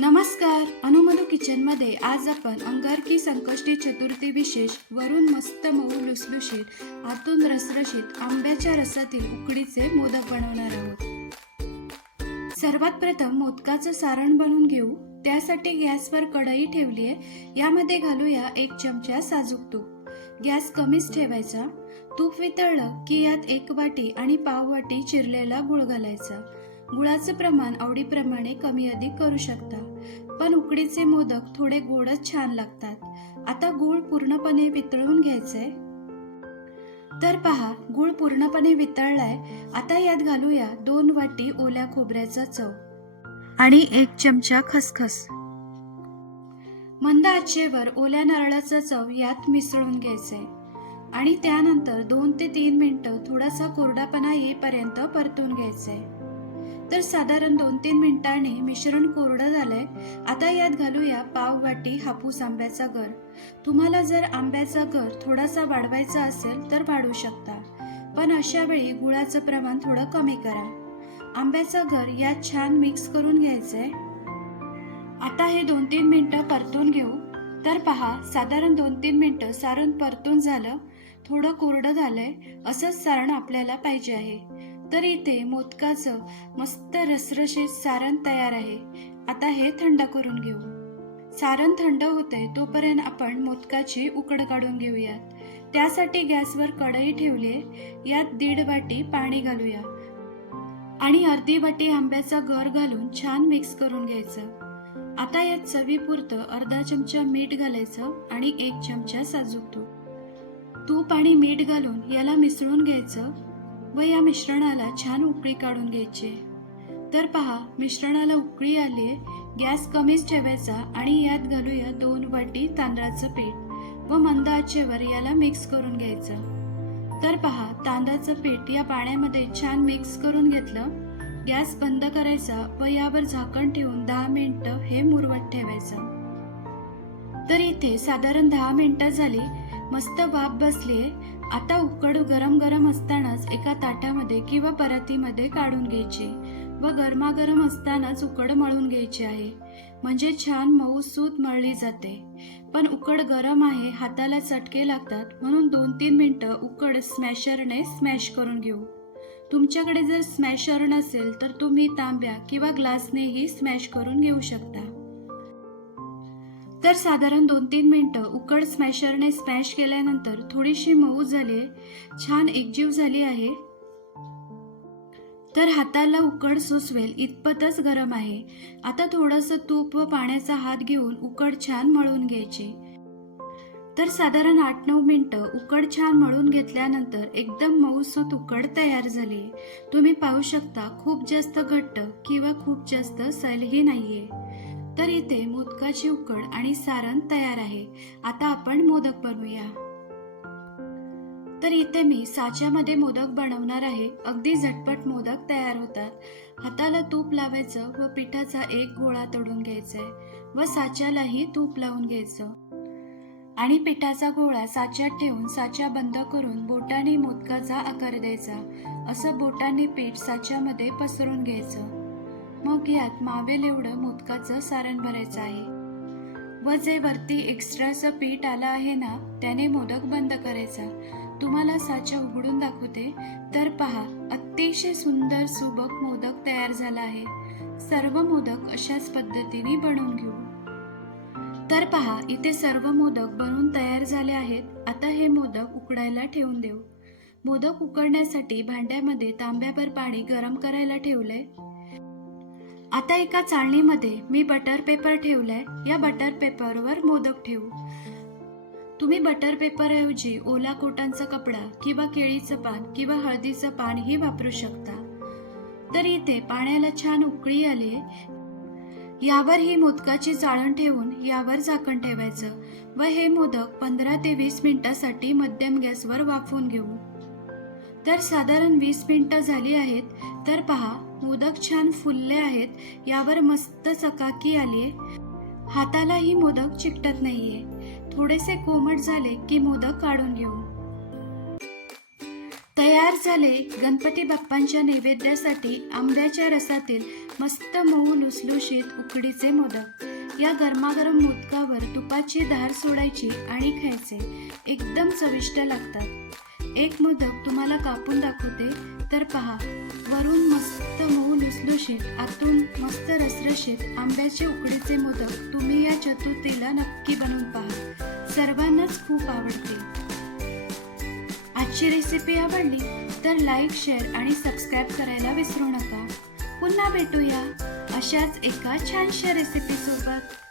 नमस्कार, अनुमधू किचनमध्ये आज आपण अंगारकी संकष्टी चतुर्थी विशेष वरून मस्त मऊ लुसलुशीत आतून रसरशीत आंब्याच्या रसातील उकडीचे मोदक बनवणार आहोत। सर्वात प्रथम मोदकाचं सारण बनवून घेऊ। त्यासाठी गॅसवर कढई ठेवली आहे। यामध्ये घालूया 1 चमचा साजूक तूप। गॅस कमीच ठेवायचा। तूप वितळलं की यात 1 वाटी आणि पाव वाटी चिरलेला गूळ घालायचा। गुळाचं प्रमाण आवडीप्रमाणे कमी अधिक करू शकता, पण उकडीचे मोदक थोडे गोडच छान लागतात। आता गूळ पूर्णपणे वितळून घ्यायचंय। तर पहा, गूळ पूर्णपणे वितळलाय। आता यात घालूया 2 वाटी ओल्या खोबऱ्याचा चव आणि 1 चमचा खसखस। मंद आचेवर ओल्या नारळाचा चव यात मिसळून घ्यायचंय आणि त्यानंतर 2 ते 3 मिनिटं थोडासा कोरडापणा येईपर्यंत परतून घ्यायचंय। तर साधारण 2-3 मिनिटांनी मिश्रण कोरडं झालंय। आता यात घालूया पाव वाटी हापूस आंब्याचा गर। तुम्हाला जर आंब्याचा गर थोडासा वाढवायचा असेल तर वाढवू शकता, पण अशा वेळी गुळाचं प्रमाण थोडं कमी करा। आंब्याचा गर यात छान मिक्स करून घ्यायचंय। आता हे 2-3 मिनिटं परतून घेऊ। तर पहा, साधारण 2-3 मिनिटं सारण परतून झालं, थोडं कोरडं झालंय। असंच सारण आपल्याला पाहिजे आहे। तर इथे मोदकाचं मस्त रसरशीत सारण तयार आहे। आता हे थंड करून घेऊ। सारण थंड होते तोपर्यंत आपण मोदकाची उकड काढून घेऊयात। त्यासाठी गॅसवर कढई ठेवली आहे। यात 1.5 वाटी पाणी घालूया आणि अर्धी वाटी आंब्याचा गर घालून छान मिक्स करून घ्यायचं। आता यात चवीपुरतं अर्धा चमचा मीठ घालायचं आणि 1 चमचा साजूक तूप आणि मीठ घालून याला मिसळून घ्यायचं व या मिश्रणाला छान उकळी काढून घ्यायची। तर पहा, मिश्रणाला उकळी आली। गॅस कमीच ठेवायचा आणि यात घालूया 2 वाटी तांदळाचं पीठ व मंद आचेवर याला मिक्स करून घ्यायचं। तर पहा, तांदळाचं पीठ या पाण्यामध्ये छान मिक्स करून घेतलं। गॅस बंद करायचा व यावर झाकण ठेवून 10 मिनिटं हे मुरवत ठेवायचं। तर इथे साधारण 10 मिनिटं झाली। मस्त वाफ बसलीये। आता उकड गरम गरम असतानाच एका ताटामध्ये किंवा परातीमध्ये काढून घ्यायची व गरमागरम असतानाच उकड मळून घ्यायची आहे, म्हणजे छान मऊसूत मळली जाते। पण उकड गरम आहे, हाताला चटके लागतात, म्हणून 2-3 मिनिटं उकड स्मॅशरने स्मॅश करून घेऊ। तुमच्याकडे जर स्मॅशर नसेल तर तुम्ही तांब्या किंवा ग्लासनेही स्मॅश करून घेऊ शकता। तर साधारण 2-3 मिनिटं उकड स्मॅशरने स्मॅश केल्यानंतर थोडीशी मऊ झाली, छान एकजीव झाली आहे। तर हाताला उकड सुचवेल इतपतच गरम आहे। आता थोडंसं तूप व पाण्याचा हात घेऊन उकड छान मळून घ्यायची। तर साधारण 8-9 मिनिटं उकड छान मळून घेतल्यानंतर एकदम मऊसूत उकड तयार झाली। तुम्ही पाहू शकता, खूप जास्त घट्ट किंवा खूप जास्त सैलही नाहीये। तर इथे मोदकाची उकड आणि सारण तयार आहे। आता आपण मोदक बनवूया। तर इथे मी साच्यामध्ये मोदक बनवणार आहे। अगदी झटपट मोदक तयार होतात। हाताला तूप लावायचं व पिठाचा 1 गोळा तोडून घ्यायचाय व साच्यालाही तूप लावून घ्यायचं आणि पिठाचा गोळा साच्यात ठेवून साच्या बंद करून बोटाने मोदकाचा आकार द्यायचा। असं बोटाने पीठ साच्यामध्ये पसरून घ्यायचं। मग यात मावेल एवढं मोदकाचं सारण भरायचं आहे व जे वरती एक्स्ट्राचं पीठ आलं आहे ना, त्याने मोदक बंद करायचा। तुम्हाला साचा उघडून दाखवते। तर पहा, अतिशय सुंदर सुबक मोदक तयार झाला आहे। सर्व मोदक अशाच पद्धतीने बनवून घेऊ। तर पहा, इथे सर्व मोदक बनवून तयार झाले आहेत। आता हे मोदक उकडायला ठेवून देऊ। मोदक उकडण्यासाठी भांड्यामध्ये तांब्याभर पाणी गरम करायला ठेवलंय। आता एका चाळणीमध्ये मी बटर पेपर ठेवलाय। या बटर पेपरवर मोदक ठेवू। तुम्ही बटर पेपर ऐवजी ओला कोटांचा कपडा किंवा केळीचं पान किंवा हळदीचं पान ही वापरू शकता। तर इथे पाण्याला छान उकळी आली। यावर ही मोदकाची चाळण ठेवून यावर झाकण ठेवायचं व हे मोदक 15 ते 20 मिनिटांसाठी मध्यम गॅसवर वाफवून घेऊ। तर साधारण 20 मिनिटं झाली आहेत। तर पहा, मोदक छान फुलले आहेत। यावर मस्त चकाकी आलीये। हातालाही मोदक चिकटत नाहीये। थोडेसे कोमट झाले की मोदक काढून घेऊ। तयार झाले गणपती बाप्पांच्या नैवेद्यासाठी आंब्याच्या रसातील मस्त मऊ लुसलुशीत उकडीचे मोदक. या गरमागरम मोदकावर तुपाची धार सोडायची आणि खायचे. एकदम चविष्ट लागतात. एक मोदक तुम्हाला कापून दाखवते तर पहा. वरून मस्त मऊ लुसलुशीत, आतून मस्त रसरशीत आंब्याचे उकडीचे मोदक तुम्ही या चतुर्थीला नक्की बनवून पहा. सर्वांनाच खूप आवडते. आजची रेसिपी आवडली तर लाईक, शेअर आणि सबस्क्राईब करायला विसरू नका. पुन्हा भेटूया अशाच एका छानशा रेसिपी सोबत.